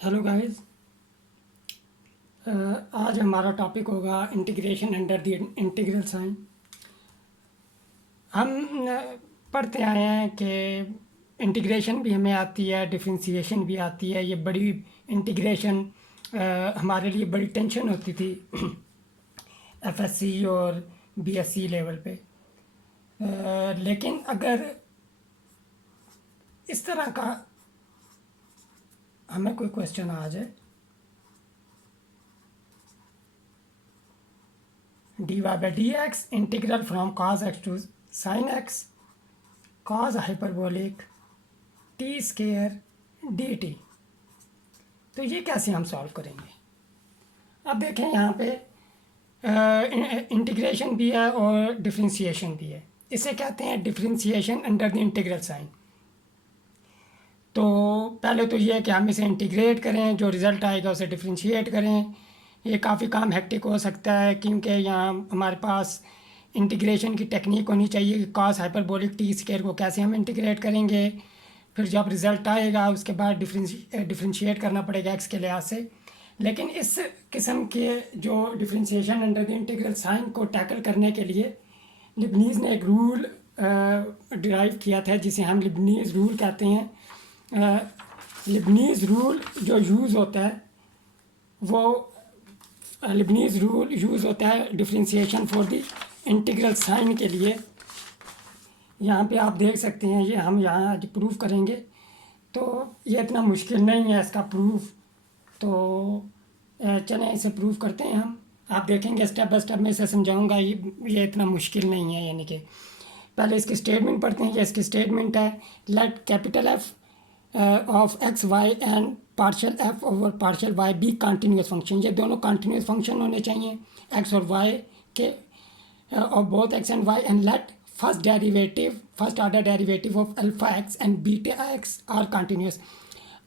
Hello guys. आज हमारा topic होगा integration under the integral sign. हम पढ़ते आए हैं कि इंटीग्रेशन भी हमें आती है, डिफरेंशिएशन भी आती है। ये बड़ी इंटीग्रेशन हमारे लिए बड़ी टेंशन होती थी एफएससी और बीएससी लेवल पे। लेकिन अगर इस तरह का हमें कोई क्वेश्चन आ जाए, dy by dx integral from cos x to sin x cos hyperbolic t square d t, तो ये कैसे हम सॉल्व करेंगे। अब देखें यहाँ पे इंटीग्रेशन भी है और डिफरेंशिएशन भी है। इसे कहते हैं differentiation under the integral sign. तो पहले तो ये है कि हम इसे इंटीग्रेट करें, जो रिज़ल्ट आएगा उसे डिफरेंशिएट करें। ये काफ़ी काम हेक्टिक हो सकता है क्योंकि यहाँ हमारे पास इंटीग्रेशन की टेक्निक होनी चाहिए कि कॉस हाइपरबोलिक टी स्केयर को कैसे हम इंटीग्रेट करेंगे। फिर जब रिज़ल्ट आएगा उसके बाद डिफरेंशिएट करना पड़ेगा एक्स के लिहाज से। लेकिन इस किस्म के जो differentiation under the integral sign को टैकल करने के लिए लिबनीज़ ने एक रूल डिराइव किया था जिसे हम लिबनीज़ रूल कहते हैं। लिबनीज़ रूल जो यूज़ होता है वो लिबनीज़ रूल यूज़ होता है differentiation for the integral sign के लिए। यहाँ पे आप देख सकते हैं, ये हम यहाँ आज प्रूफ करेंगे, तो ये इतना मुश्किल नहीं है इसका प्रूफ। तो चलें इसे प्रूफ करते हैं हम। आप देखेंगे स्टेप बाय स्टेप मैं इसे समझाऊंगा। ये इतना मुश्किल नहीं है। यानी कि पहले इसकी स्टेटमेंट पढ़ते हैं। ये इसकी स्टेटमेंट है, let capital F of x y and partial F over partial y be continuous function. ये दोनों कंटिन्यूस फंक्शन होने चाहिए एक्स और वाई के of both x and y, and let first order derivative of alpha x and beta x are continuous.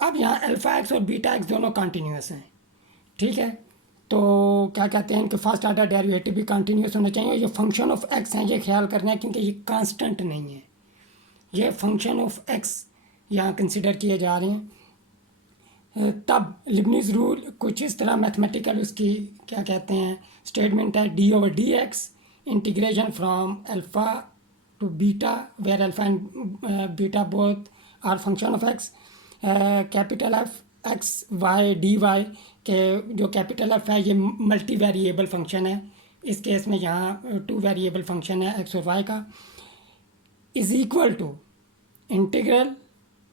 अब यहाँ alpha x और beta x दोनों कंटिन्यूस हैं, ठीक है। तो क्या कहते हैं कि फर्स्ट ऑर्डर डेरिवेटिव भी कंटिन्यूस होना चाहिए। ये फंक्शन ऑफ एक्स हैं, ये ख्याल करना है क्योंकि ये कांस्टेंट नहीं है। ये फंक्शन ऑफ एक्स यहाँ कंसिडर किए जा रहे हैं। तब लिबनीज़ रूल कुछ इस तरह मैथमेटिकल उसकी क्या कहते हैं स्टेटमेंट है, d over d x integration from alpha to beta where alpha and beta both are function of x. Capital F x y d y के जो कैपिटल एफ है ये मल्टी वेरिएबल फंक्शन है। इस केस में यहाँ two variable function है x और वाई का, is equal to integral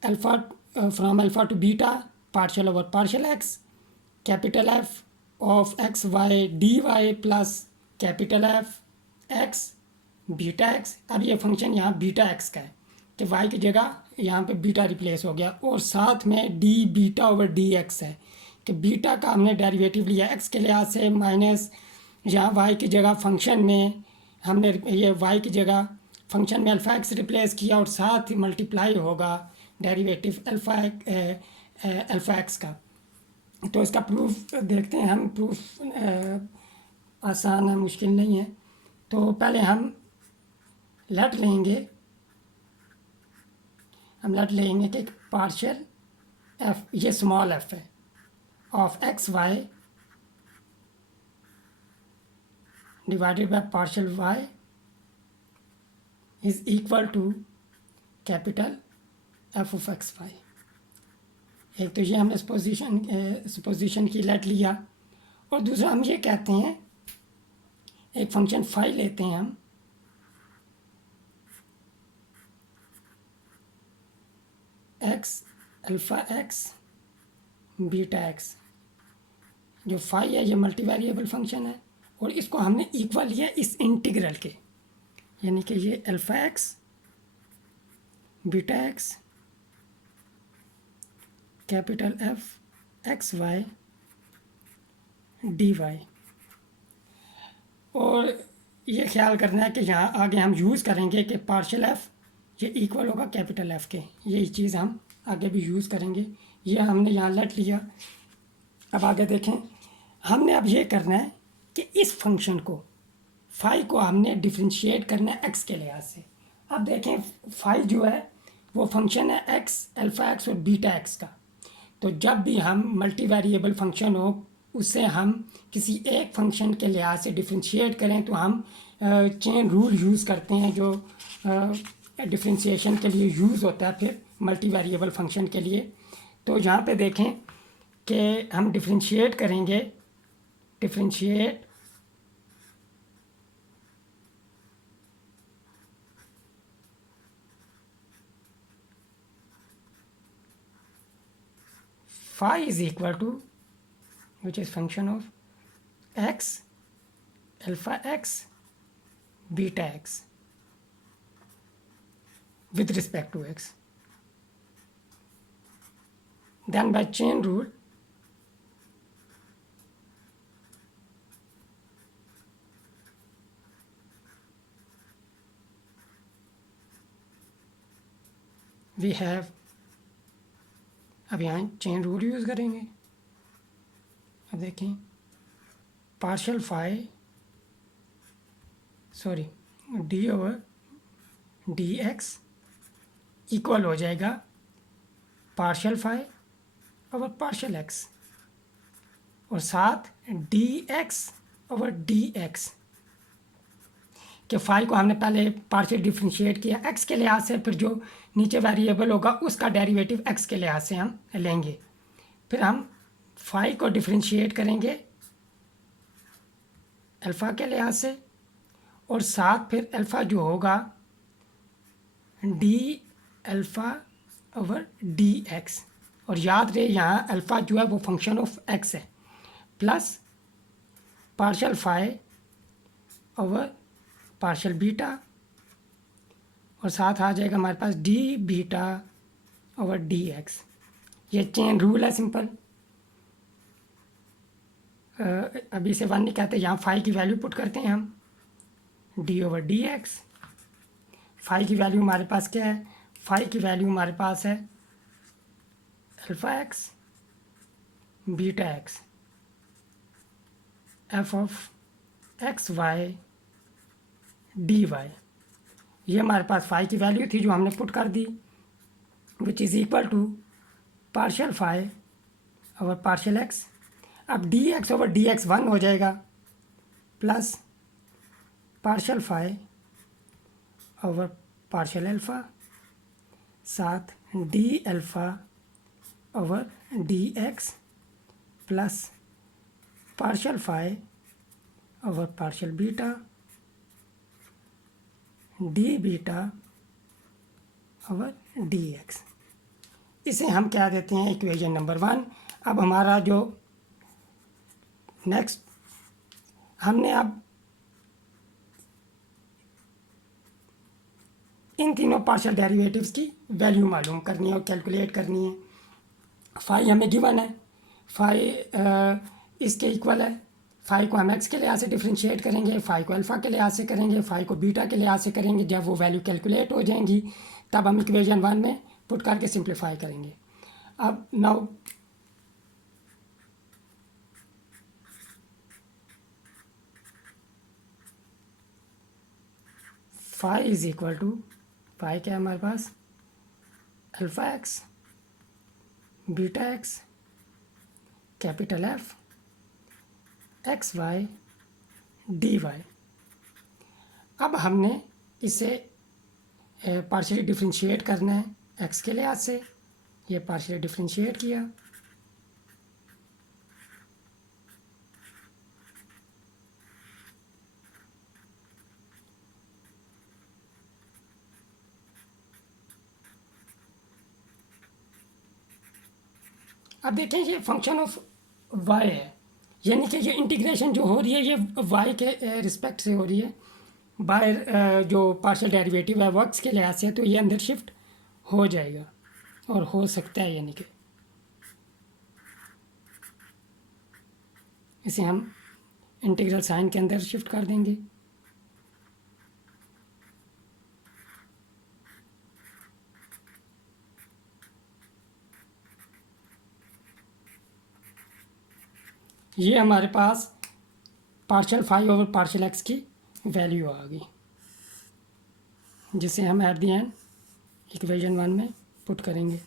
alpha from alpha to beta partial over partial x capital F of x y d y plus capital F x beta x. अब ये function यहाँ beta x का है कि Y की जगह यहाँ पे बीटा रिप्लेस हो गया, और साथ में D beta over d x है कि बीटा का हमने डेरिवेटिव लिया एक्स के लिहाज से, माइनस यहाँ वाई की जगह फंक्शन में हमने ये वाई की जगह फंक्शन में अल्फ़ा एक्स रिप्लेस किया, और साथ ही मल्टीप्लाई होगा डेरिवेटिव अल्फ़ा एक्स का। तो इसका प्रूफ देखते हैं हम। प्रूफ आसान है, मुश्किल नहीं है। तो पहले हम लेट लेंगे कि पार्शियल एफ, ये स्मॉल एफ है, of x y divided by partial y is equal to capital F of x y. एक तो ये हमने सपोजिशन की लेट लिया, और दूसरा हम ये कहते हैं एक फंक्शन फाई लेते हैं हम, x alpha x beta x. जो फाई है ये मल्टी वेरिएबल फंक्शन है, और इसको हमने इक्वल लिया इस इंटीग्रल के, यानी कि ये alpha x beta x capital F x y d y. और ये ख्याल करना है कि यहाँ आगे हम यूज़ करेंगे कि पार्शियल एफ ये इक्वल होगा कैपिटल एफ के। यही चीज़ हम आगे भी यूज़ करेंगे। ये हमने यहाँ लेट लिया। अब आगे देखें, हमने अब ये करना है कि इस फंक्शन को फाई को हमने डिफरेंशिएट करना है एक्स के लिहाज से। अब देखें फाई जो है वो फंक्शन है एक्स अल्फ़ा एक्स और बीटा एक्स का। तो जब भी हम मल्टी वेरिएबल फंक्शन हो उससे हम किसी एक फंक्शन के लिहाज से डिफ्रेंशिएट करें तो हम चेन रूल यूज़ करते हैं जो डिफ्रेंशिएशन के लिए यूज़ होता है फिर मल्टी वेरिएबल फंक्शन के लिए। तो यहाँ पे देखें कि हम डिफ्रेंशिएट करेंगे, differentiate phi is equal to which is function of x alpha x beta x with respect to x. Then by chain rule we have, अब यहाँ चेन रूल यूज़ करेंगे। अब देखें partial phi d over d x equal हो जाएगा partial phi over partial x और साथ d x over d x कि फाई को हमने पहले पार्शियल डिफ्रेंशिएट किया एक्स के लिहाज से, फिर जो नीचे वेरिएबल होगा उसका डेरिवेटिव एक्स के लिहाज से हम लेंगे। फिर हम फाई को डिफ्रेंशिएट करेंगे अल्फ़ा के लिहाज से और साथ फिर अल्फ़ा जो होगा d alpha over d x, और याद रहे यहाँ अल्फ़ा जो है वो फंक्शन ऑफ एक्स है, plus partial phi over partial beta और साथ आ जाएगा हमारे पास d beta over d x. ये चेन रूल है सिंपल। अभी से वन नहीं कहते, यहाँ फाई की वैल्यू पुट करते हैं हम d over d x. Phi की वैल्यू हमारे पास क्या है, फाई की वैल्यू हमारे पास है alpha x beta x F of x y d y. ये हमारे पास फाई की वैल्यू थी जो हमने पुट कर दी, which is equal to partial phi over partial x. अब d x over d x one हो जाएगा, plus partial phi over partial alpha साथ d alpha over d x plus partial phi over partial beta d beta over d x. इसे हम क्या देते हैं equation number 1। अब हमारा जो नेक्स्ट हमने अब इन तीनों पार्शियल डेरिवेटिव्स की वैल्यू मालूम करनी है और कैलकुलेट करनी है। फाई हमें गिवन है, फाई इसके इक्वल है। फाई को हम एक्स के लिहाज से डिफ्रेंशिएट करेंगे, फाई को अल्फ़ा के लिहाज से करेंगे, फाई को बीटा के लिहाज से करेंगे। जब वो वैल्यू कैलकुलेट हो जाएंगी तब हम इक्वेशन 1 में पुट करके सिंप्लीफाई करेंगे। अब now phi is equal to, phi क्या है हमारे पास alpha x beta x capital F x y d y. अब हमने इसे पार्शियली डिफ्रेंशिएट करना है एक्स के लिहाज से। ये पार्शियली डिफ्रेंशिएट किया, अब देखें ये फंक्शन ऑफ वाई है, यानी कि ये इंटीग्रेशन जो हो रही है ये वाई के रिस्पेक्ट से हो रही है। बाय जो पार्शियल डेरिवेटिव है वो एक्स के लिहाज से, तो ये अंदर शिफ्ट हो जाएगा और हो सकता है, यानी कि इसे हम इंटीग्रल साइन के अंदर शिफ्ट कर देंगे। ये हमारे पास partial phi over partial x की वैल्यू आ गई, जिसे हम एट द एंड इक्वेशन 1 में पुट करेंगे।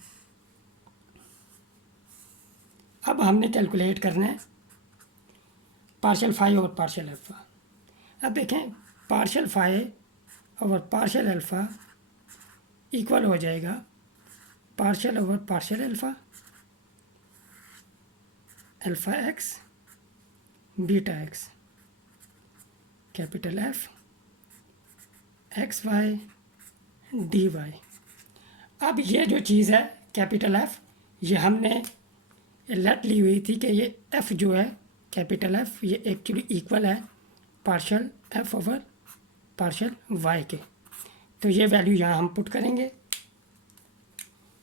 अब हमने कैलकुलेट करना है पार्शियल फाई और पार्शियल अल्फ़ा। अब देखें पार्शियल फाई और पार्शियल अल्फ़ा इक्वल हो जाएगा partial over partial alpha, alpha x beta x, capital F x y d y. अब ये जो चीज़ है कैपिटल एफ, ये हमने लेट ली हुई थी कि ये एफ जो है कैपिटल एफ ये एक्चुअली इक्वल है partial F over partial y के। तो ये वैल्यू यहाँ हम पुट करेंगे।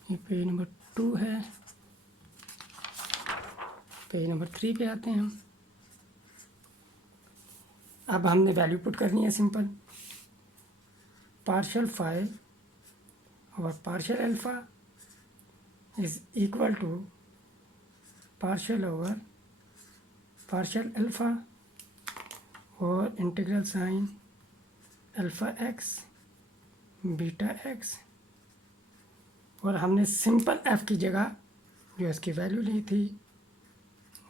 ये पेज नंबर 2 है, पेज नंबर 3 पे आते हैं हम। अब हमने वैल्यू पुट करनी है सिंपल, पार्शियल फाई और partial alpha is equal to partial over partial alpha और integral sign alpha x beta x, और हमने सिंपल एफ की जगह जो इसकी वैल्यू ली थी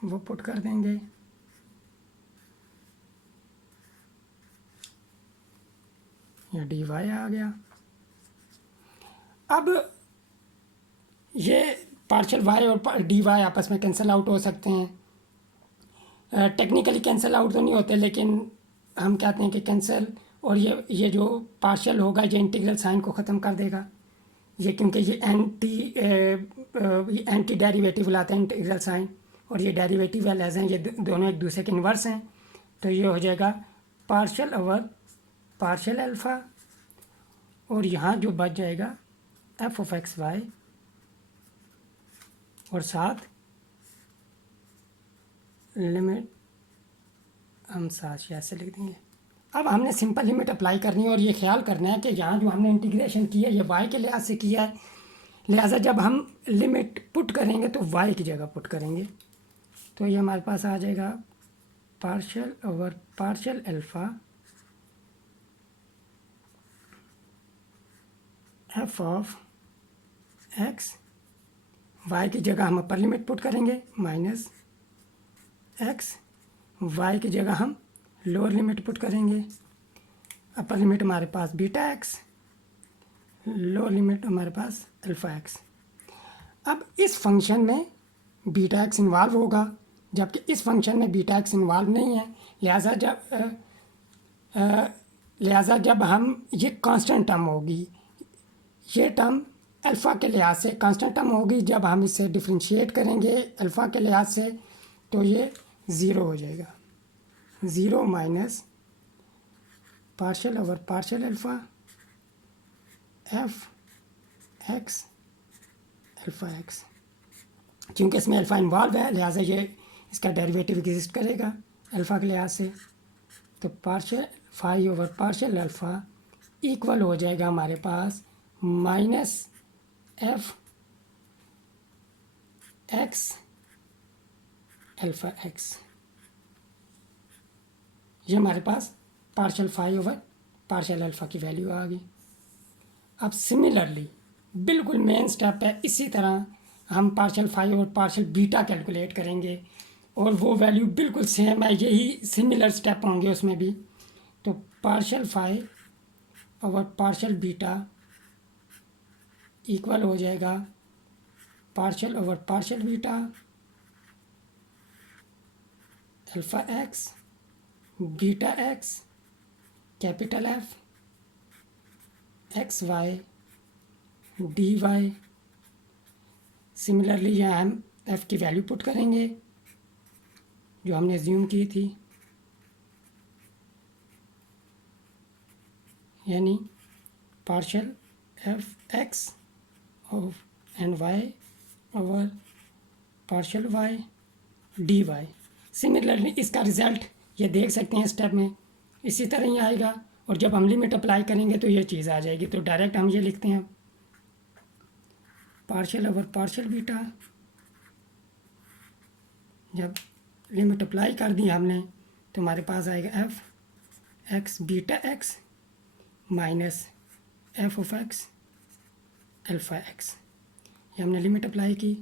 वो पुट कर देंगे। ये डी वाई आ गया। अब ये पार्शियल वाई और डी वाई आपस में कैंसिल आउट हो सकते हैं। टेक्निकली कैंसिल आउट तो नहीं होते, लेकिन हम कहते हैं कि कैंसिल, और ये जो पार्शियल होगा ये इंटीग्रल साइन को ख़त्म कर देगा। ये क्योंकि ये एंटी डेरिवेटिव लाते हैं इंटीग्रल साइन, और ये डेरिवेटिव एज हैं, ये दोनों एक दूसरे के इन्वर्स हैं। तो ये हो जाएगा पार्शियल ओवर पार्शियल अल्फ़ा, और यहाँ जो बच जाएगा एफ ऑफ एक्स वाई, और साथ लिमिट हम साथ ऐसे लिख देंगे। अब हमने सिंपल लिमिट अप्लाई करनी है, और ये ख्याल करना है कि यहाँ जो हमने इंटीग्रेशन किया है ये वाई के लिहाज से किया है, लिहाजा जब हम लिमिट पुट करेंगे तो वाई की जगह पुट करेंगे। तो ये हमारे पास आ जाएगा partial over partial alpha F of x, y की जगह हम अपर लिमिट पुट करेंगे माइनस एक्स, वाई की जगह हम लोअर लिमिट पुट करेंगे। अपर लिमिट हमारे पास बीटा एक्स, लोअर लिमिट हमारे पास अल्फ़ा एक्स। अब इस फंक्शन में बीटा एक्स इन्वॉल्व होगा, जबकि इस फंक्शन में बीटा एक्स इन्वॉल्व नहीं है। लिहाजा जब हम ये कांस्टेंट टर्म होगी, ये टर्म अल्फ़ा के लिहाज से कांस्टेंट टर्म होगी, जब हम इसे डिफरेंशिएट करेंगे अल्फ़ा के लिहाज से तो ये ज़ीरो हो जाएगा। Zero minus partial over partial alpha F x alpha x. क्योंकि इसमें अल्फ़ा इन्वॉल्व है, लिहाजा ये इसका डेरिवेटिव एग्जिस्ट करेगा अल्फ़ा के लिहाज से। तो partial phi over partial alpha equal हो जाएगा हमारे पास minus f x alpha x. ये हमारे पास partial phi over partial alpha की वैल्यू आ गई। अब सिमिलरली बिल्कुल मेन स्टेप है, इसी तरह हम पार्शियल फाई और पार्शियल बीटा कैलकुलेट करेंगे, और वो वैल्यू बिल्कुल सेम है, यही सिमिलर स्टेप होंगे उसमें भी। तो पार्शियल फाई और पार्शियल बीटा इक्वल हो जाएगा partial over partial beta alpha x beta x capital F x y d y. Similarly यहाँ हम एफ़ की वैल्यू पुट करेंगे जो हमने एज्यूम की थी, यानी partial F x of and y over partial y d y. Similarly इसका रिज़ल्ट ये देख सकते हैं स्टेप में इसी तरह ही आएगा, और जब हम लिमिट अप्लाई करेंगे तो ये चीज़ आ जाएगी। तो डायरेक्ट हम ये लिखते हैं पार्शियल ओवर पार्शियल बीटा, जब लिमिट अप्लाई कर दी हमने तो हमारे पास आएगा F x beta x minus F of x alpha x. ये हमने लिमिट अप्लाई की,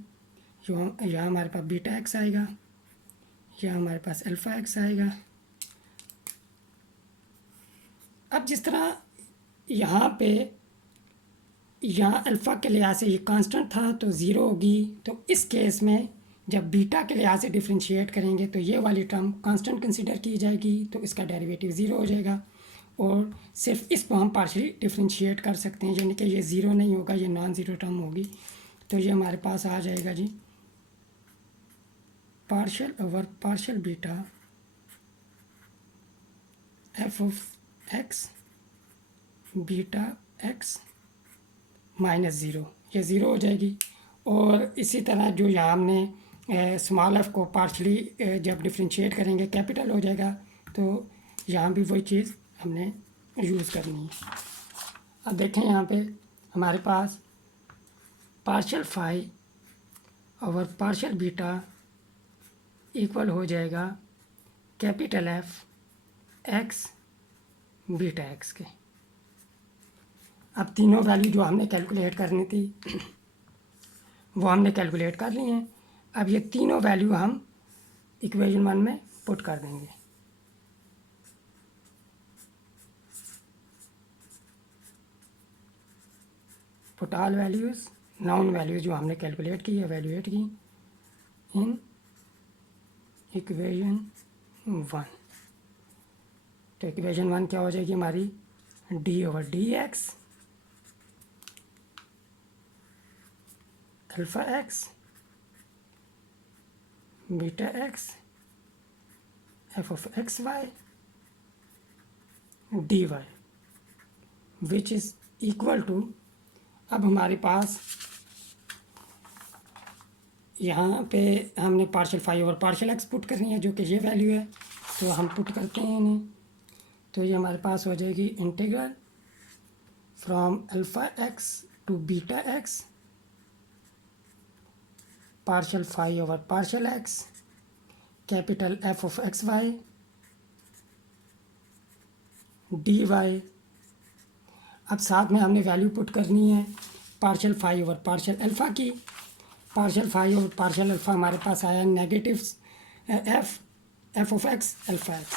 जो यहाँ हमारे पास बीटा एक्स आएगा, यहाँ हमारे पास अल्फ़ा एक्स आएगा। अब जिस तरह यहाँ अल्फ़ा के लिहाज से ये कांस्टेंट था तो ज़ीरो होगी, तो इस केस में जब बीटा के लिहाज से डिफ्रेंशिएट करेंगे तो ये वाली टर्म कांस्टेंट कंसीडर की जाएगी, तो इसका डेरिवेटिव ज़ीरो हो जाएगा। और सिर्फ इसको हम पार्शियली डिफ्रेंशिएट कर सकते हैं, यानी कि ये ज़ीरो नहीं होगा, ये नॉन ज़ीरो टर्म होगी। तो ये हमारे पास आ जाएगा g partial over partial beta f of x beta x minus zero, ये ज़ीरो हो जाएगी। और इसी तरह जो यहाँ हमने स्मॉल एफ को पार्शली जब डिफ्रेंशिएट करेंगे कैपिटल हो जाएगा, तो यहाँ भी वही चीज़ हमने यूज़ करनी है। अब देखें यहाँ पे हमारे पास पार्शियल फाई और पार्शियल बीटा इक्वल हो जाएगा capital F x beta x के। अब तीनों वैल्यू जो हमने कैलकुलेट करनी थी वो हमने कैलकुलेट कर ली हैं। अब ये तीनों वैल्यू हम इक्वेशन 1 में पुट कर देंगे। Put all values, noun values जो हमने कैलकुलेट की एवेल्यूएट की इन इक्वेशन 1। तो इक्वेशन 1 क्या हो जाएगी हमारी, d over d x alpha x beta x F of x y d y which is equal to, अब हमारे पास यहाँ पे हमने partial phi over partial x put करनी है, जो कि ये वैल्यू है, तो हम पुट करते हैं इन्हें। तो ये हमारे पास हो जाएगी integral from alpha x to beta x partial phi over partial x capital F of x y d y. अब साथ में हमने वैल्यू पुट करनी है partial phi over partial alpha की। Partial phi over partial alpha हमारे पास आया negative f of x alpha x,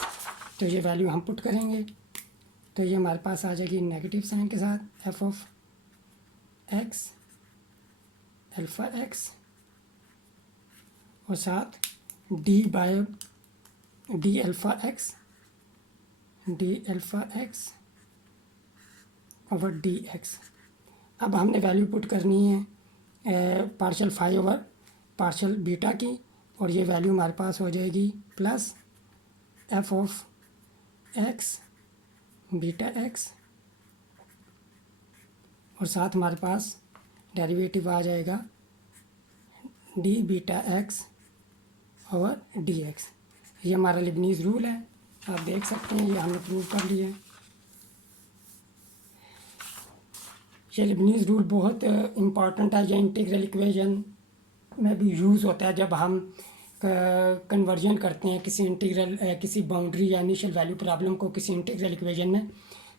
तो ये वैल्यू हम पुट करेंगे। तो ये हमारे पास आ जाएगी नेगेटिव साइन के साथ F of x alpha x और साथ d by d alpha x over d x. अब हमने वैल्यू पुट करनी है partial phi over partial beta की, और ये वैल्यू हमारे पास हो जाएगी plus F of x beta x और साथ हमारे पास डेरिवेटिव आ जाएगा d beta x over d x. ये हमारा लिबनीज़ रूल है, आप देख सकते हैं, ये हमने प्रूव कर लिया है। ये लिबनीज़ रूल बहुत इम्पॉर्टेंट है, ये इंटीग्रल इक्वेशन में भी यूज़ होता है जब हम कन्वर्जन करते हैं किसी इंटीग्रल किसी बाउंड्री या इनिशियल वैल्यू प्रॉब्लम को किसी इंटीग्रल इक्वेशन में,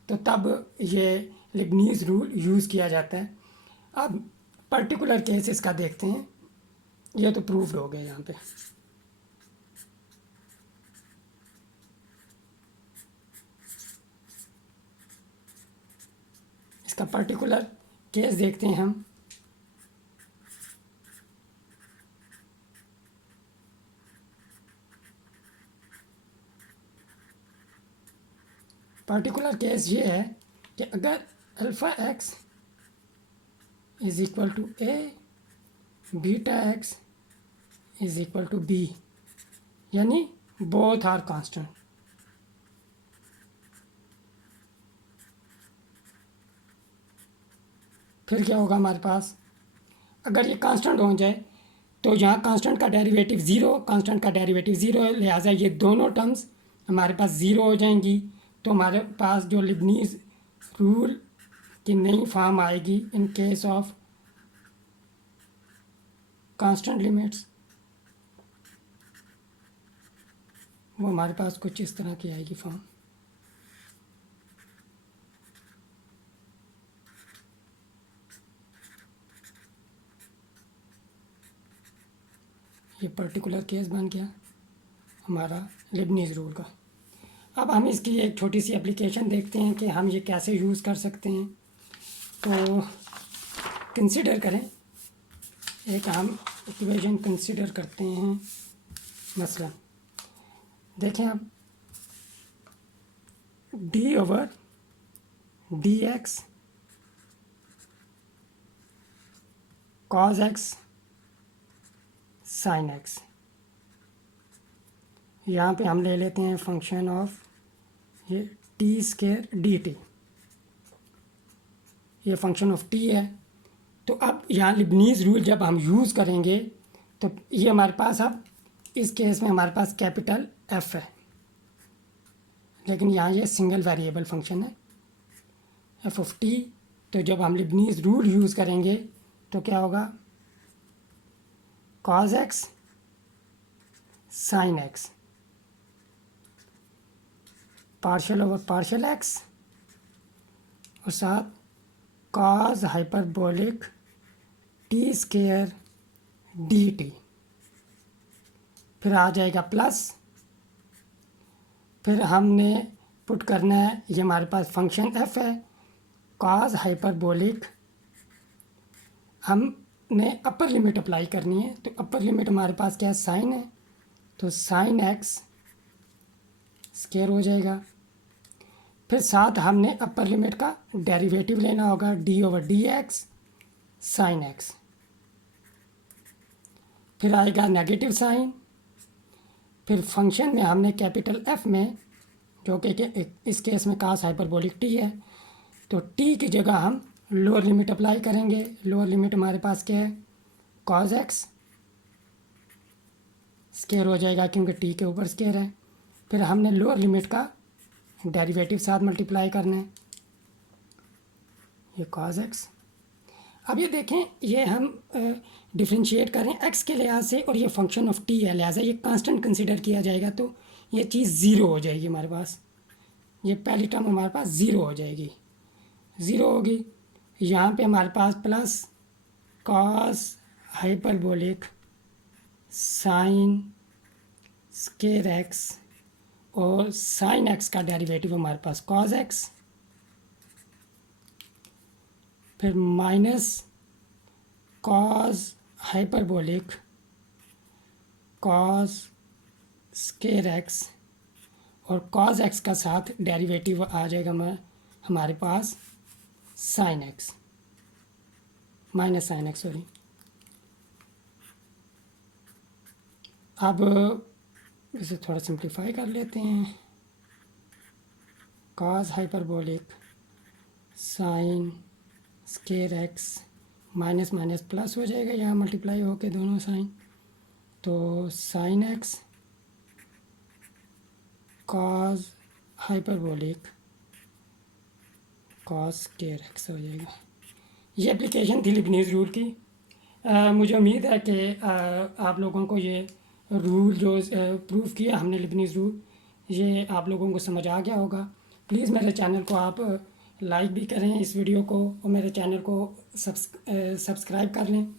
तो तब ये लिबनीज़ रूल यूज़ किया जाता है। अब पर्टिकुलर केस इसका देखते हैं, ये तो प्रूव्ड हो गया यहाँ पे। इसका पर्टिकुलर केस देखते हैं हम। पर्टिकुलर केस ये है कि अगर alpha x is equal to a beta x is equal to b, यानी बोथ आर कांस्टेंट, फिर क्या होगा हमारे पास, अगर ये कांस्टेंट हो जाए तो यहाँ कांस्टेंट का डेरिवेटिव ज़ीरो, कांस्टेंट का डेरिवेटिव ज़ीरो है, लिहाजा ये दोनों टर्म्स हमारे पास ज़ीरो हो जाएंगी। तो हमारे पास जो लिबनीज़ रूल की नई फॉर्म आएगी in case of constant limits, वो हमारे पास कुछ इस तरह की आएगी फॉर्म। ये पर्टिकुलर केस बन गया हमारा लिबनीज़ रूल का। अब हम इसकी एक छोटी सी एप्लीकेशन देखते हैं कि हम ये कैसे यूज़ कर सकते हैं। तो कंसिडर करें, एक हम इक्वेशन कंसिडर करते हैं। मसलन देखें अब D over d x cos x sine x, यहाँ पे हम ले लेते हैं फंक्शन ऑफ ये टी स्केयर डी टी, ये फंक्शन ऑफ टी है। तो अब यहाँ लिबनीज़ रूल जब हम यूज़ करेंगे तो ये हमारे पास अब इस केस में हमारे पास कैपिटल एफ है, लेकिन यहाँ ये सिंगल वेरिएबल फंक्शन है एफ ऑफ टी। तो जब हम लिबनीज़ रूल यूज़ करेंगे तो क्या होगा, cos x sine x partial over partial x और साथ cos hyperbolic t square d T, फिर आ जाएगा प्लस, फिर हमने पुट करना है, ये हमारे पास फंक्शन एफ है, कॉज हाइपरबोलिक हमने अपर लिमिट अप्लाई करनी है। तो अपर लिमिट हमारे पास क्या है, साइन है, तो साइन एक्स स्केयर हो जाएगा। फिर साथ हमने अपर लिमिट का डेरिवेटिव लेना होगा, D over d x sine x, फिर आएगा नेगेटिव साइन। फिर फंक्शन में हमने कैपिटल एफ में, जो कि इस केस में कास हाइपरबोलिक टी है, तो टी की जगह हम लोअर लिमिट अप्लाई करेंगे। लोअर लिमिट हमारे पास क्या है, कॉज एक्स स्केयर हो जाएगा क्योंकि टी के ऊपर स्केयर है। फिर हमने लोअर लिमिट का डेरिवेटिव साथ मल्टीप्लाई करना है, ये कॉज एक्स। अब ये देखें, ये हम डिफ्रेंशिएट करें एक्स के लिहाज से और ये फंक्शन ऑफ टी है, लिहाजा ये कांस्टेंट कंसीडर किया जाएगा, तो ये चीज़ ज़ीरो हो जाएगी हमारे पास। ये पहली टर्म हमारे पास ज़ीरो हो जाएगी, ज़ीरो होगी। यहाँ पे हमारे पास plus cos hyperbolic sine square x और साइन एक्स का डेरिवेटिव हमारे पास कॉज एक्स, फिर minus cos hyperbolic cos square x और कॉज एक्स का साथ डेरिवेटिव आ जाएगा हमारे पास sine x, minus sine x sorry. अब इसे थोड़ा सिंप्लीफाई कर लेते हैं, cos hyperbolic sine square x minus minus plus हो जाएगा, यहाँ मल्टीप्लाई होके दोनों साइन, तो sine x cos hyperbolic cos square x हो जाएगा। ये एप्लीकेशन थी लिबनीज़ रूल की। मुझे उम्मीद है कि आप लोगों को ये रूल जो प्रूफ किया हमने लिबनीज़ रूल, ये आप लोगों को समझ आ गया होगा। प्लीज़ मेरे चैनल को आप लाइक भी करें इस वीडियो को और मेरे चैनल को सब्सक्राइब कर लें।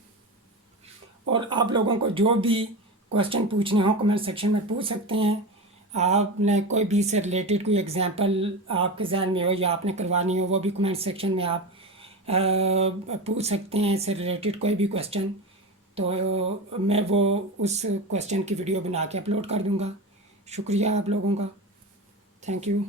और आप लोगों को जो भी क्वेश्चन पूछने हो कमेंट सेक्शन में पूछ सकते हैं। आपने कोई भी से रिलेटेड कोई एग्जांपल आपके जहन में हो या आपने करवानी हो, वो भी कमेंट सेक्शन में आप पूछ सकते हैं, इससे रिलेटेड कोई भी क्वेश्चन, तो मैं वो उस क्वेश्चन की वीडियो बना के अपलोड कर दूंगा। शुक्रिया आप लोगों का, थैंक यू।